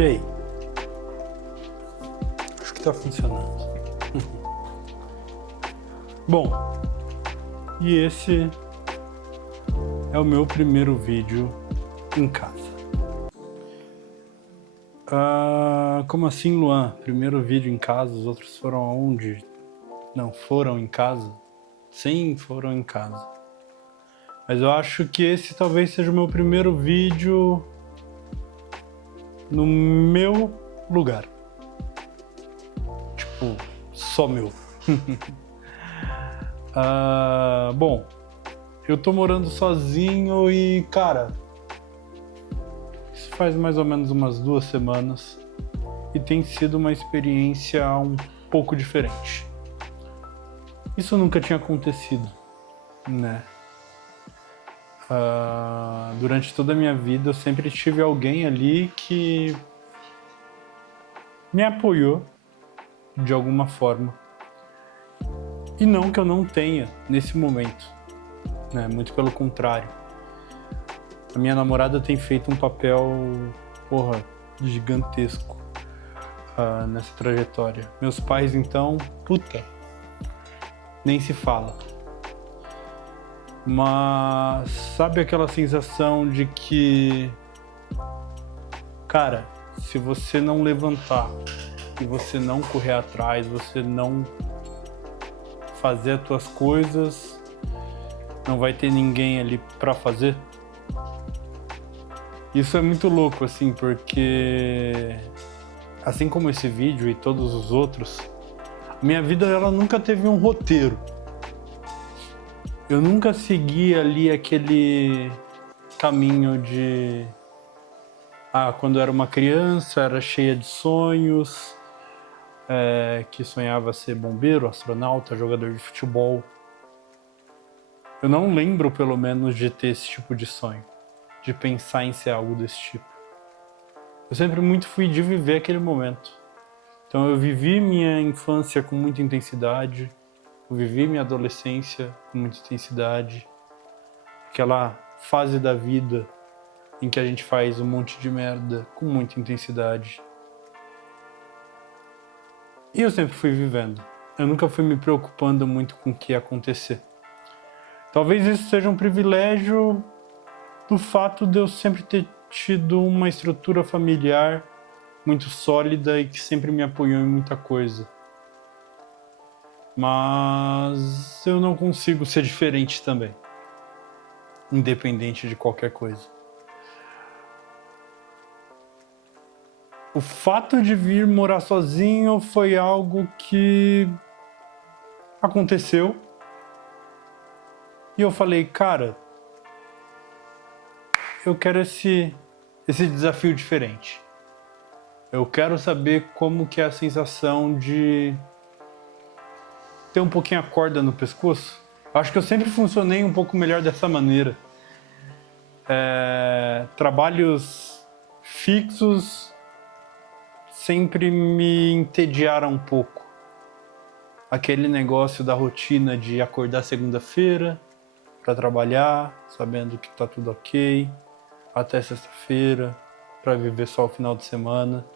E aí? Acho que tá funcionando. Bom, e esse é o meu primeiro vídeo em casa. Como assim, Luan? Primeiro vídeo em casa, os outros foram aonde? Não, foram em casa? Sim, foram em casa. Mas eu acho que esse talvez seja o meu primeiro vídeo no meu lugar. Tipo, só meu. Bom, eu tô morando sozinho e, cara, isso faz mais ou menos umas 2 semanas e tem sido uma experiência um pouco diferente. Isso nunca tinha acontecido, né? Durante toda a minha vida eu sempre tive alguém ali que me apoiou de alguma forma. E não que eu não tenha nesse momento, né? Muito pelo contrário. A minha namorada tem feito um papel, gigantesco nessa trajetória. Meus pais, então, nem se fala. Mas sabe aquela sensação de que, cara, se você não levantar e você não correr atrás, você não fazer as tuas coisas, não vai ter ninguém ali pra fazer? Isso é muito louco, assim, porque assim como esse vídeo e todos os outros, minha vida ela nunca teve um roteiro. Eu nunca segui ali aquele caminho de... quando eu era uma criança, era cheia de sonhos, que sonhava ser bombeiro, astronauta, jogador de futebol. Eu não lembro, pelo menos, de ter esse tipo de sonho, de pensar em ser algo desse tipo. Eu sempre muito fui de viver aquele momento. Então eu vivi minha infância com muita intensidade, eu vivi minha adolescência com muita intensidade, aquela fase da vida em que a gente faz um monte de merda com muita intensidade. E eu sempre fui vivendo. Eu nunca fui me preocupando muito com o que ia acontecer. Talvez isso seja um privilégio do fato de eu sempre ter tido uma estrutura familiar muito sólida e que sempre me apoiou em muita coisa. Mas eu não consigo ser diferente também, independente de qualquer coisa. O fato de vir morar sozinho foi algo que aconteceu e eu falei, cara, eu quero esse desafio diferente. Eu quero saber como que é a sensação de ter um pouquinho a corda no pescoço. Acho que eu sempre funcionei um pouco melhor dessa maneira. Trabalhos fixos sempre me entediaram um pouco. Aquele negócio da rotina de acordar segunda-feira para trabalhar, sabendo que tá tudo ok, até sexta-feira, para viver só o final de semana.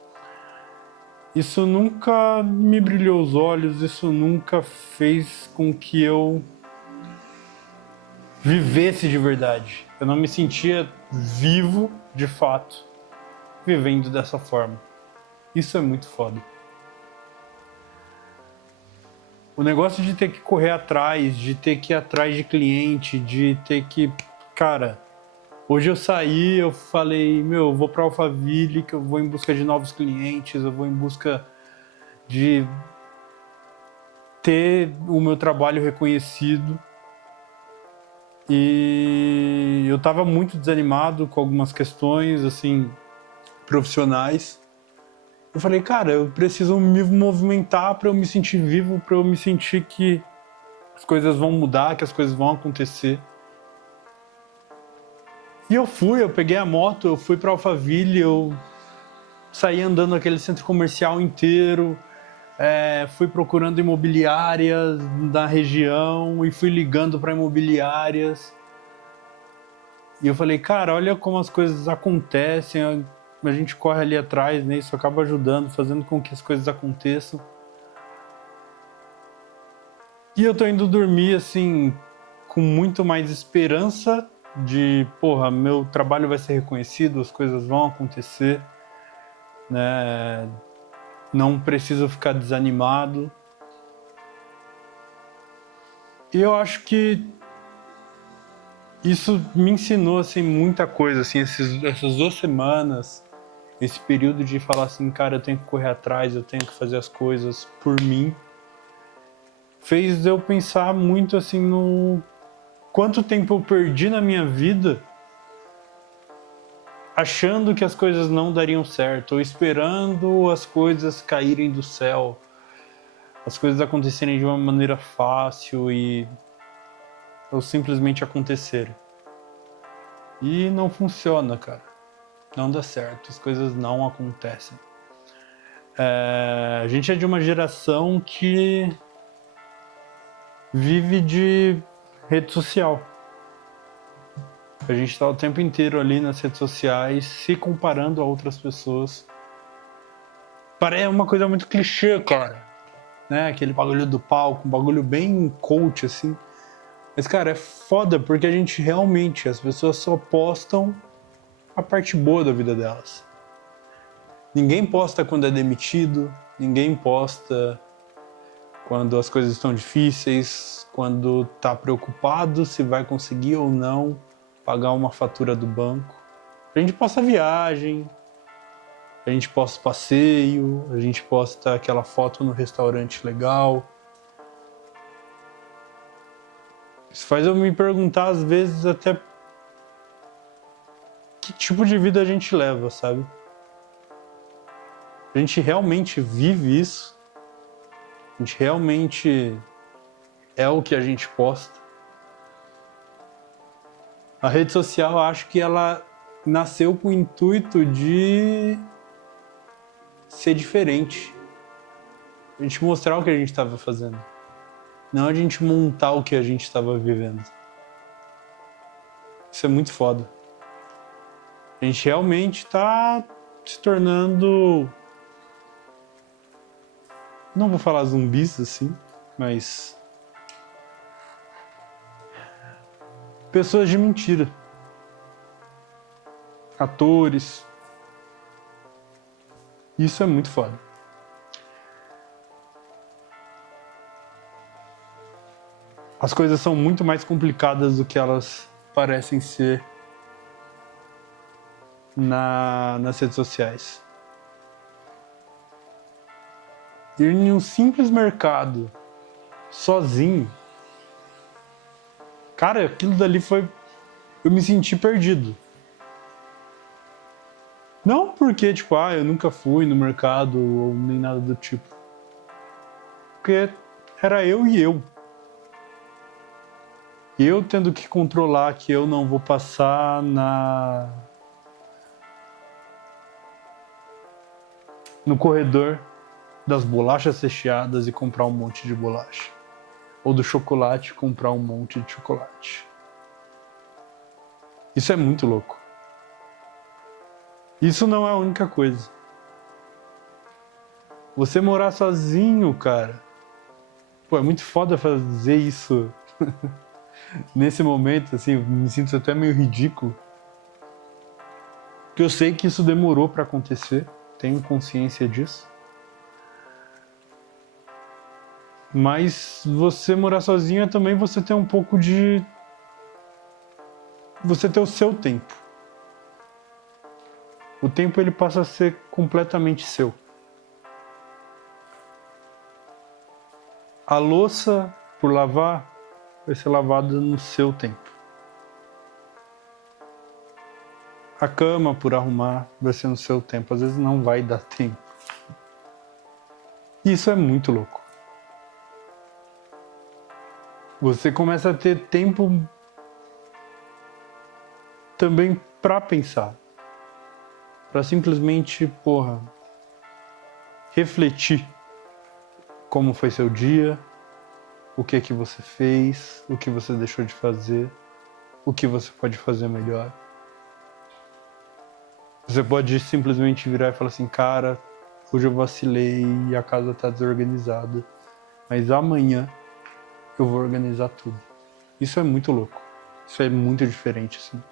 Isso nunca me brilhou os olhos, isso nunca fez com que eu vivesse de verdade. Eu não me sentia vivo, de fato, vivendo dessa forma. Isso é muito foda. O negócio de ter que correr atrás, de ter que ir atrás de cliente, de ter que... Cara, hoje eu saí, eu falei, eu vou pra Alphaville, que eu vou em busca de novos clientes, eu vou em busca de ter o meu trabalho reconhecido. E eu tava muito desanimado com algumas questões, assim, profissionais. Eu falei, cara, eu preciso me movimentar para eu me sentir vivo, para eu me sentir que as coisas vão mudar, que as coisas vão acontecer. E eu peguei a moto, eu fui para Alphaville, eu saí andando aquele centro comercial inteiro, fui procurando imobiliárias na região e fui ligando para imobiliárias. E eu falei, cara, olha como as coisas acontecem, a gente corre ali atrás, né? Isso acaba ajudando, fazendo com que as coisas aconteçam. E eu tô indo dormir, assim, com muito mais esperança de, porra, meu trabalho vai ser reconhecido, as coisas vão acontecer, né? Não preciso ficar desanimado. E eu acho que isso me ensinou, assim, muita coisa, assim, essas 2 semanas, esse período de falar assim, cara, eu tenho que correr atrás, eu tenho que fazer as coisas por mim, fez eu pensar muito, assim, no quanto tempo eu perdi na minha vida achando que as coisas não dariam certo, ou esperando as coisas caírem do céu, as coisas acontecerem de uma maneira fácil ou simplesmente acontecerem. E não funciona, cara. Não dá certo, as coisas não acontecem. A gente é de uma geração que vive de rede social. A gente está o tempo inteiro ali nas redes sociais se comparando a outras pessoas. Parece uma coisa muito clichê, cara. Né? Aquele bagulho do palco, um bagulho bem coach, assim. Mas, cara, é foda porque a gente realmente, as pessoas só postam a parte boa da vida delas. Ninguém posta quando é demitido, ninguém posta quando as coisas estão difíceis, quando tá preocupado se vai conseguir ou não pagar uma fatura do banco. A gente posta viagem, a gente posta passeio, a gente posta aquela foto no restaurante legal. Isso faz eu me perguntar às vezes até que tipo de vida a gente leva, sabe? A gente realmente vive isso? A gente realmente é o que a gente posta? A rede social, acho que ela nasceu com o intuito de ser diferente. A gente mostrar o que a gente estava fazendo. Não a gente montar o que a gente estava vivendo. Isso é muito foda. A gente realmente está se tornando... Não vou falar zumbis assim, mas... pessoas de mentira. Atores. Isso é muito foda. As coisas são muito mais complicadas do que elas parecem ser nas redes sociais. Ir em um simples mercado, sozinho, cara, aquilo dali foi... Eu me senti perdido. Não porque, tipo, eu nunca fui no mercado ou nem nada do tipo. Porque era eu e eu. Eu tendo que controlar que eu não vou passar no corredor das bolachas recheadas e comprar um monte de bolacha. Ou do chocolate e comprar um monte de chocolate. Isso é muito louco. Isso não é a única coisa. Você morar sozinho, cara. Pô, é muito foda fazer isso nesse momento, assim, eu me sinto até meio ridículo. Porque eu sei que isso demorou pra acontecer, tenho consciência disso. Mas você morar sozinho é também você ter um pouco de... você ter o seu tempo. O tempo ele passa a ser completamente seu. A louça por lavar vai ser lavada no seu tempo. A cama por arrumar vai ser no seu tempo. Às vezes não vai dar tempo. E isso é muito louco. Você começa a ter tempo também pra pensar. Pra simplesmente, porra, refletir como foi seu dia, o que você fez, o que você deixou de fazer, o que você pode fazer melhor. Você pode simplesmente virar e falar assim, cara, hoje eu vacilei e a casa tá desorganizada, mas amanhã eu vou organizar tudo. Isso é muito louco. Isso é muito diferente, assim.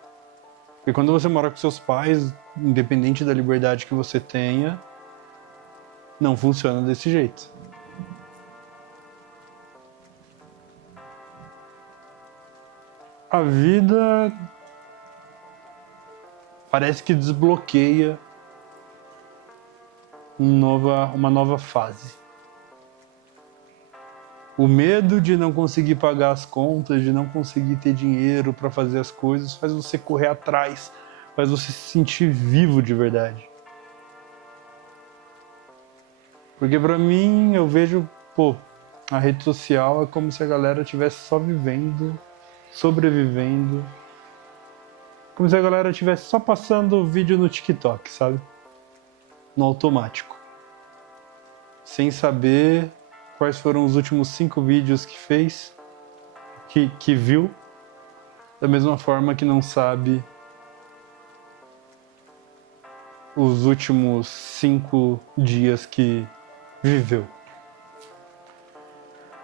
Porque quando você mora com seus pais, independente da liberdade que você tenha, não funciona desse jeito. A vida parece que desbloqueia uma nova fase. O medo de não conseguir pagar as contas, de não conseguir ter dinheiro para fazer as coisas, faz você correr atrás, faz você se sentir vivo de verdade. Porque pra mim, eu vejo, a rede social é como se a galera estivesse só vivendo, sobrevivendo, como se a galera estivesse só passando vídeo no TikTok, sabe? No automático. Sem saber quais foram os últimos 5 vídeos que fez, que viu, da mesma forma que não sabe os últimos 5 dias que viveu.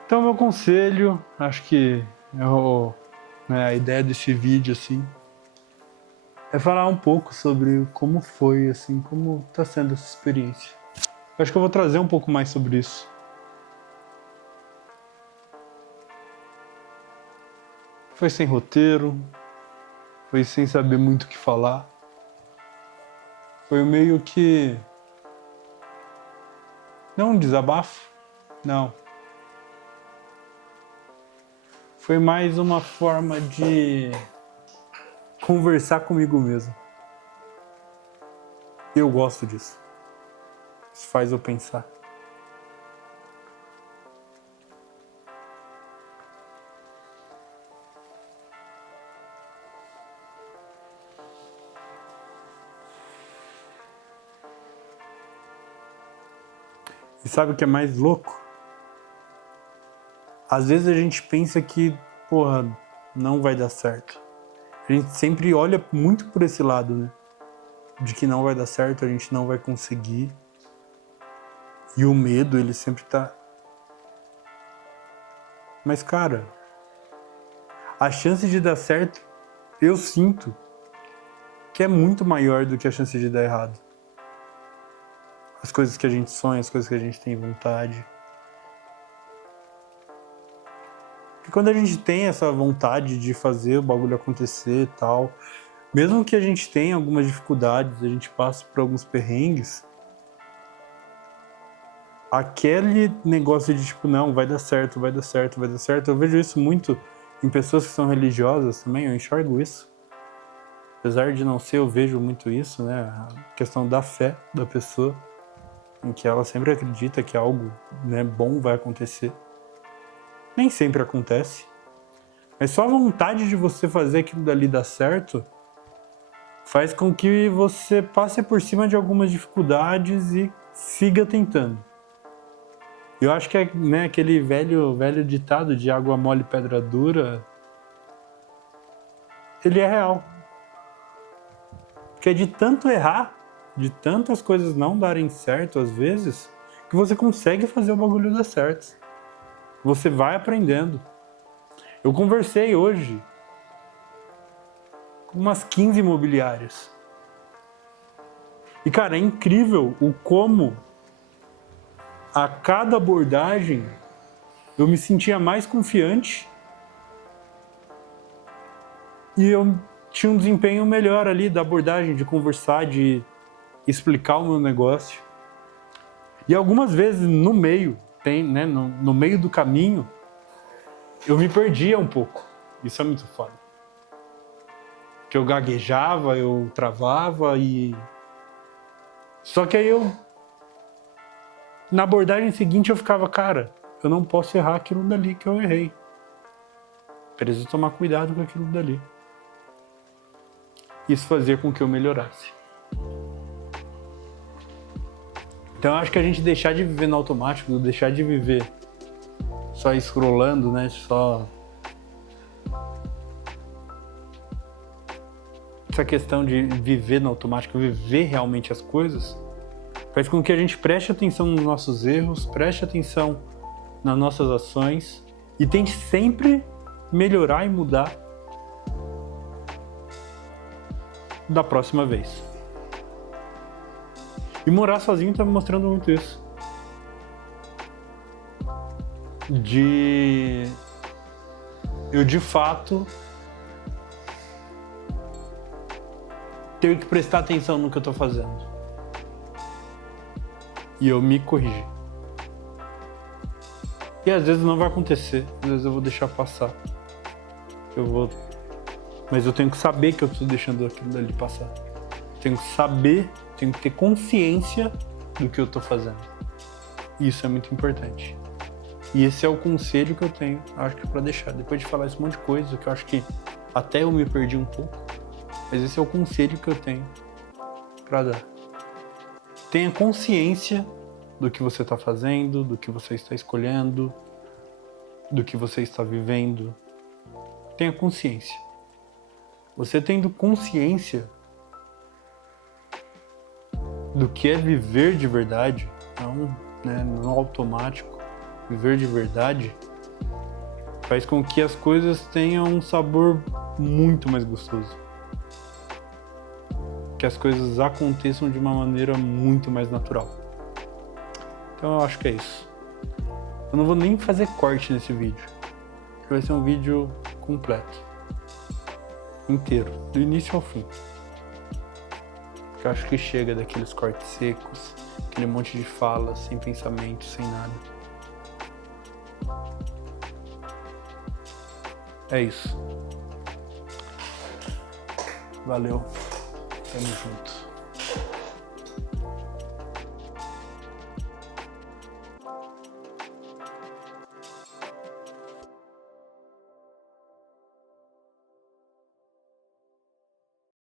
Então, meu conselho, acho que a ideia desse vídeo, assim, é falar um pouco sobre como foi, assim, como tá sendo essa experiência. Eu acho que eu vou trazer um pouco mais sobre isso. Foi sem roteiro, foi sem saber muito o que falar. Foi meio que... não um desabafo, não. Foi mais uma forma de conversar comigo mesmo. Eu gosto disso. Isso faz eu pensar. E sabe o que é mais louco? Às vezes a gente pensa que, não vai dar certo. A gente sempre olha muito por esse lado, né? De que não vai dar certo, a gente não vai conseguir. E o medo, ele sempre tá... Mas, cara, a chance de dar certo, eu sinto que é muito maior do que a chance de dar errado. As coisas que a gente sonha, as coisas que a gente tem vontade. E quando a gente tem essa vontade de fazer o bagulho acontecer e tal, mesmo que a gente tenha algumas dificuldades, a gente passe por alguns perrengues, aquele negócio de tipo, não, vai dar certo, vai dar certo, vai dar certo, eu vejo isso muito em pessoas que são religiosas também, eu enxergo isso. Apesar de não ser, eu vejo muito isso, né? A questão da fé da pessoa, em que ela sempre acredita que algo, né, bom vai acontecer. Nem sempre acontece. Mas só a vontade de você fazer aquilo dali dar certo faz com que você passe por cima de algumas dificuldades e siga tentando. Eu acho que é, né, aquele velho ditado de água mole pedra dura, ele é real. Porque é de tanto errar, de tantas coisas não darem certo às vezes, que você consegue fazer o bagulho dar certo. Você vai aprendendo. Eu conversei hoje com umas 15 imobiliárias. E, cara, é incrível o como a cada abordagem eu me sentia mais confiante e eu tinha um desempenho melhor ali da abordagem, de conversar, de explicar o meu negócio. E algumas vezes no meio, no meio do caminho, eu me perdia um pouco. Isso é muito foda. Que eu gaguejava, eu travava e... Só que aí na abordagem seguinte eu ficava, cara, eu não posso errar aquilo dali que eu errei. Preciso tomar cuidado com aquilo dali. Isso fazia com que eu melhorasse. Então eu acho que a gente deixar de viver no automático, deixar de viver só scrollando, né, só essa questão de viver no automático, viver realmente as coisas, faz com que a gente preste atenção nos nossos erros, preste atenção nas nossas ações e tente sempre melhorar e mudar da próxima vez. E morar sozinho tá me mostrando muito isso. Eu de fato ter que prestar atenção no que eu tô fazendo. E eu me corrigir. E às vezes não vai acontecer, às vezes eu vou deixar passar. Mas eu tenho que saber que eu tô deixando aquilo dali passar. Tenho que saber, tenho que ter consciência do que eu tô fazendo. Isso é muito importante. E esse é o conselho que eu tenho, acho que pra deixar. Depois de falar esse monte de coisa, que eu acho que até eu me perdi um pouco, mas esse é o conselho que eu tenho pra dar. Tenha consciência do que você está fazendo, do que você está escolhendo, do que você está vivendo. Tenha consciência. Você tendo consciência do que é viver de verdade, não automático, viver de verdade, faz com que as coisas tenham um sabor muito mais gostoso. Que as coisas aconteçam de uma maneira muito mais natural. Então eu acho que é isso. Eu não vou nem fazer corte nesse vídeo. Vai ser um vídeo completo. Inteiro. Do início ao fim. Porque eu acho que chega daqueles cortes secos. Aquele monte de fala, sem pensamento, sem nada. É isso. Valeu. Tamo junto.